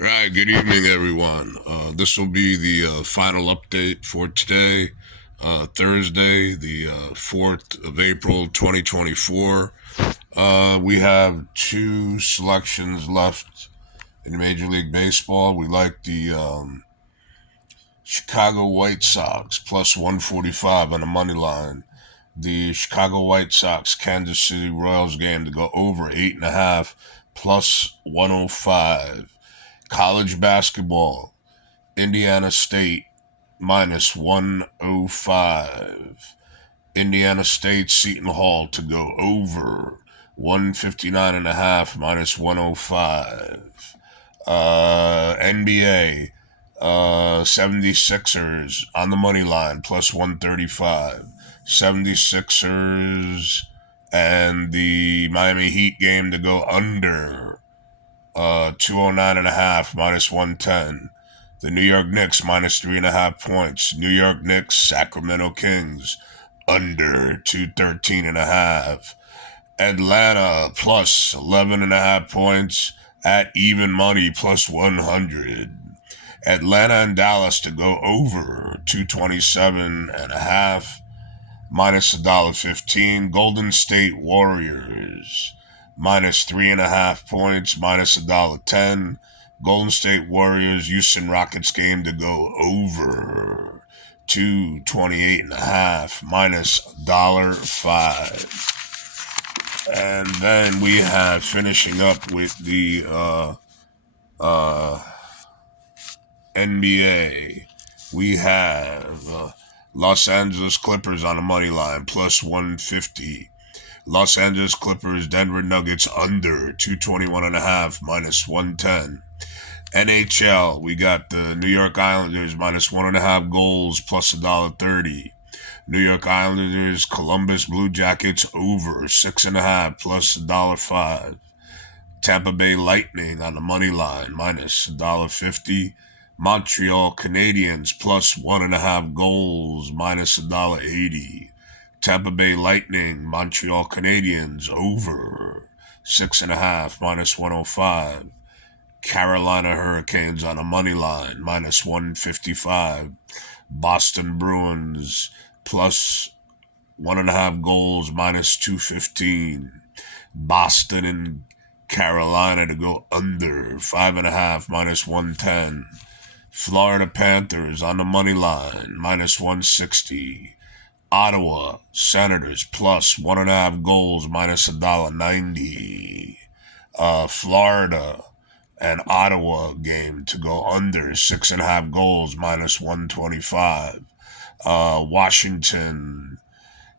Right, good evening, everyone. This will be the final update for today, Thursday, the 4th of April, 2024. We have two selections left in Major League Baseball. We like the Chicago White Sox plus 145 on the money line. The Chicago White Sox Kansas City Royals game to go over 8.5 plus 105. College basketball. Indiana State minus 105. Indiana State Seton Hall to go over 159.5 minus 105. NBA 76ers on the money line plus 135. 76ers and the Miami Heat game to go under 209.5 minus 110. The New York Knicks minus 3.5 points. New York Knicks, Sacramento Kings under 213.5. Atlanta plus 11.5 points at even money plus 100. Atlanta and Dallas to go over 227.5 minus $1.15. Golden State Warriors minus 3.5 points minus $1.10. Golden State Warriors Houston Rockets game to go over 228.5 minus $1.05. And then we have finishing up with the NBA. We have Los Angeles Clippers on the money line plus 150. Los Angeles Clippers, Denver Nuggets under 221.5 minus 110. NHL, we got the New York Islanders minus 1.5 goals plus $1.30. New York Islanders, Columbus Blue Jackets over 6.5 plus $1.05. Tampa Bay Lightning on the money line minus $1.50. Montreal Canadiens plus 1.5 goals minus $1.80. Tampa Bay Lightning, Montreal Canadiens over 6.5 minus 105. Carolina Hurricanes on a money line minus 155. Boston Bruins plus 1.5 goals minus 215. Boston and Carolina to go under 5.5 minus 110. Florida Panthers on the money line minus 160. Ottawa Senators plus 1.5 goals minus $1.90. Florida and Ottawa game to go under 6.5 goals minus 125. Washington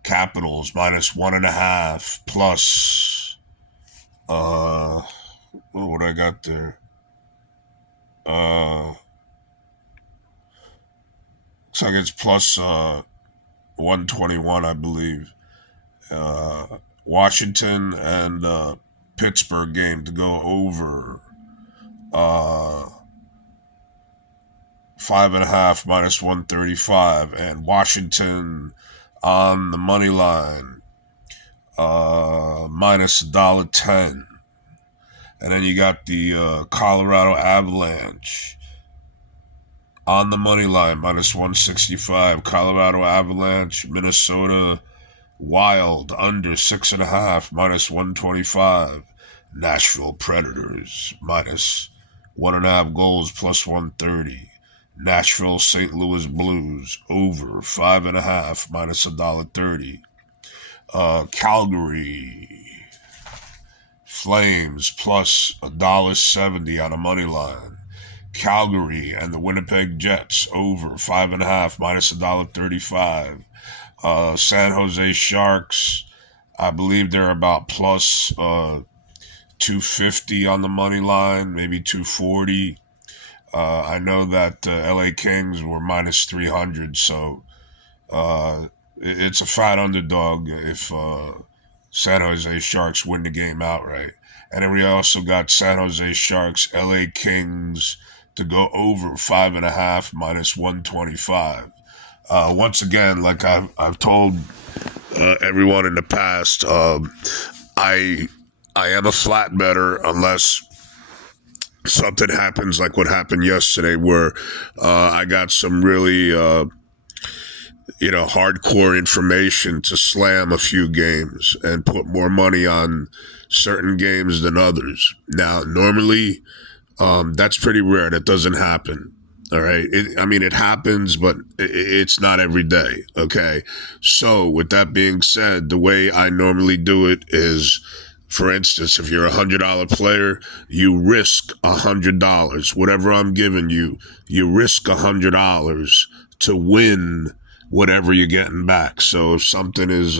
Capitals minus 1.5 plus what I got there? Looks like it's plus 121, I believe. Washington and Pittsburgh game to go over 5.5 minus 135, and Washington on the money line minus $1.10. And then you got the Colorado Avalanche on the money line minus 165. Colorado Avalanche, Minnesota Wild under 6.5 minus 125. Nashville Predators minus 1.5 goals plus 130. Nashville St. Louis Blues over 5.5 minus $1.30. Calgary Flames plus $1.70 on a money line. Calgary and the Winnipeg Jets over 5.5 minus $1.35. San Jose Sharks, I believe they're about plus 250 on the money line, maybe 240. I know that LA Kings were minus 300, so it's a fat underdog if San Jose Sharks win the game outright. And then we also got San Jose Sharks, LA Kings to go over 5.5 minus 125. Once again, like I've told everyone in the past, I am a flat better unless something happens like what happened yesterday, where I got some really hardcore information to slam a few games and put more money on certain games than others. Now, normally, that's pretty rare. That doesn't happen. All right. It happens, but it's not every day. Okay. So, with that being said, the way I normally do it is, for instance, if you're $100 player, you risk $100. Whatever I'm giving you, you risk $100 to win whatever you're getting back. So if something is,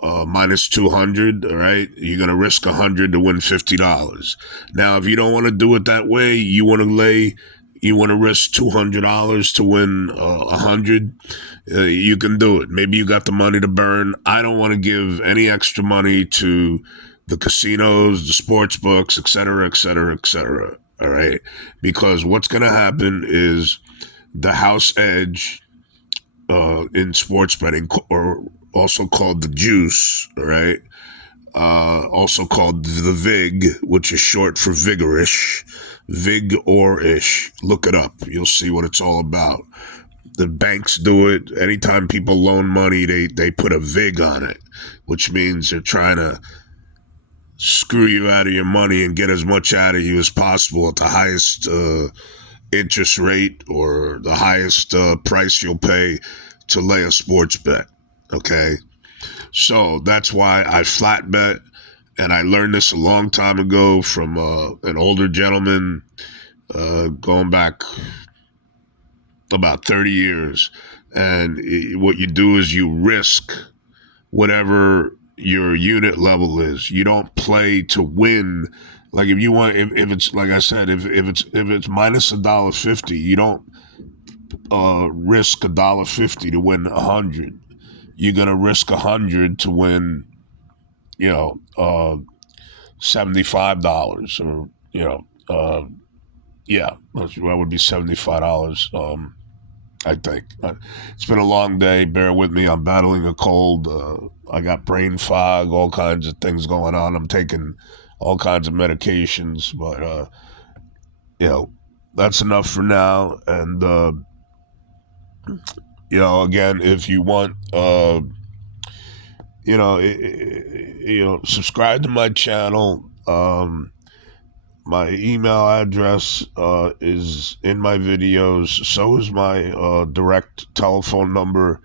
minus 200, all right, you're going to risk 100 to win $50. Now, if you don't want to do it that way, you want to risk $200 to win 100, you can do it. Maybe you got the money to burn. I don't want to give any extra money to the casinos, the sports books, et cetera, et cetera, et cetera. All right. Because what's going to happen is the house edge in sports betting, or also called the juice, all right? Also called the VIG, which is short for vigorish, Vig-or-ish. Look it up. You'll see what it's all about. The banks do it. Anytime people loan money, they put a VIG on it, which means they're trying to screw you out of your money and get as much out of you as possible at the highest interest rate, or the highest price you'll pay to lay a sports bet. Okay. So that's why I flat bet. And I learned this a long time ago from an older gentleman, going back about 30 years. And what you do is you risk whatever your unit level is. You don't play to win. Like if you want, if it's like I said, if it's minus $1.50, you don't risk $1.50 to win 100. You're gonna risk 100 to win, $75, or that would be $75. I think it's been a long day. Bear with me. I'm battling a cold. I got brain fog, all kinds of things going on. I'm taking all kinds of medications, but that's enough for now. And again, if you want, subscribe to my channel. My email address is in my videos. So is my direct telephone number.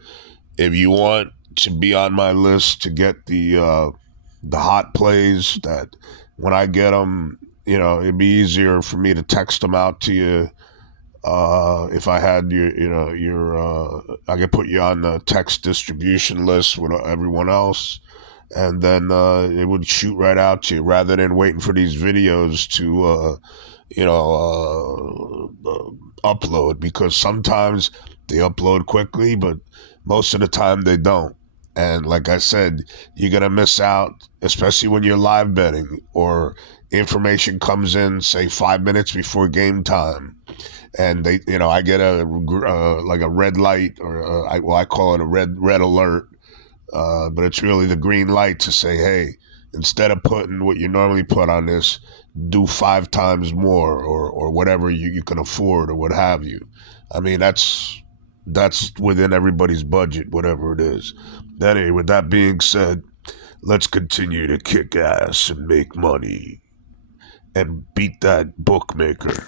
If you want to be on my list to get the hot plays, that when I get them, it'd be easier for me to text them out to you. If I had I could put you on the text distribution list with everyone else, and then it would shoot right out to you, rather than waiting for these videos to upload, because sometimes they upload quickly, but most of the time they don't. And like I said, you're going to miss out, especially when you're live betting, or information comes in, say 5 minutes before game time. And they, I get a red light, or I call it a red alert. But it's really the green light to say, hey, instead of putting what you normally put on this, do 5 times more, or whatever you can afford, or what have you. I mean, that's within everybody's budget, whatever it is. Anyway, with that being said, let's continue to kick ass and make money and beat that bookmaker.